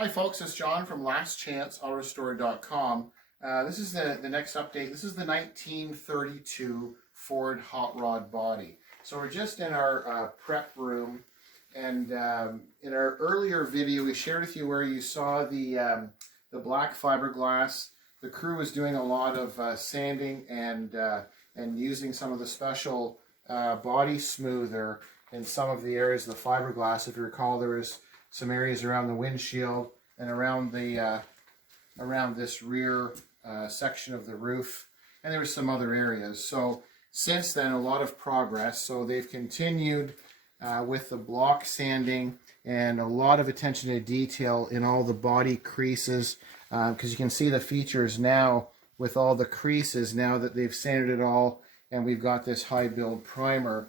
Hi folks, it's John from lastchanceautorestore.com. This is the next update. This is the 1932 Ford hot rod body. So we're just in our prep room, and in our earlier video we shared with you where you saw the black fiberglass. The crew was doing a lot of sanding and using some of the special body smoother in some of the areas of the fiberglass. If you recall, there was some areas around the windshield and around the around this rear section of the roof, and there were some other areas. So since then, a lot of progress. So they've continued with the block sanding and a lot of attention to detail in all the body creases, because you can see the features now with all the creases now that they've sanded it all, and we've got this high build primer.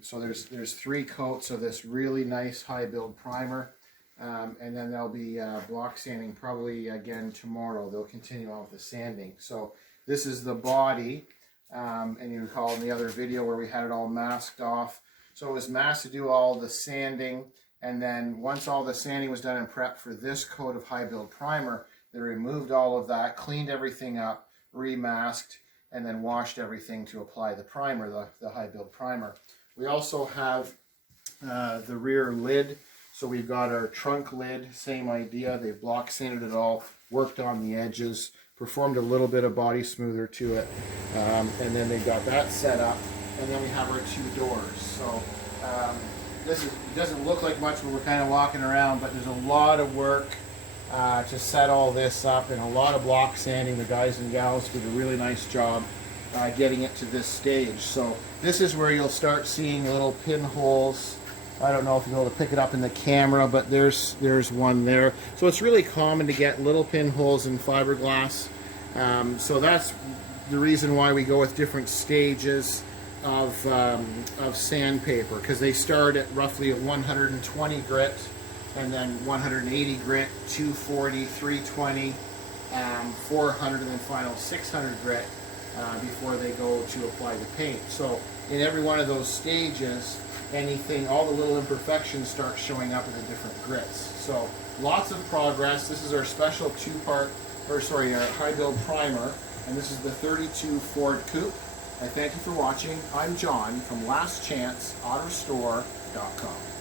So there's 3 coats of this really nice high build primer, and then there'll be block sanding probably again tomorrow. They'll continue on with the sanding. So this is the body, and you recall in the other video where we had it all masked off. So it was masked to do all the sanding, and then once all the sanding was done and prepped for this coat of high build primer, they removed all of that, cleaned everything up, remasked, and then washed everything to apply the primer, the high build primer. We also have the rear lid. So we've got our trunk lid, same idea. They've block sanded it all, worked on the edges, performed a little bit of body smoother to it, and then they got that set up. And then we have our 2 doors. So it doesn't look like much when we're kind of walking around, but there's a lot of work to set all this up, and a lot of block sanding. The guys and gals did a really nice job getting it to this stage. So this is where you'll start seeing little pinholes. I don't know if you'll be able to pick it up in the camera, but there's one there. So it's really common to get little pinholes in fiberglass. So that's the reason why we go with different stages of sandpaper, because they start at roughly at 120 grit, and then 180 grit, 240, 320, 400, and then final 600 grit before they go to apply the paint. So in every one of those stages, all the little imperfections start showing up in the different grits. So lots of progress. This is our special our high build primer, and this is the 32 Ford Coupe. I thank you for watching. I'm John from lastchanceautorestore.com.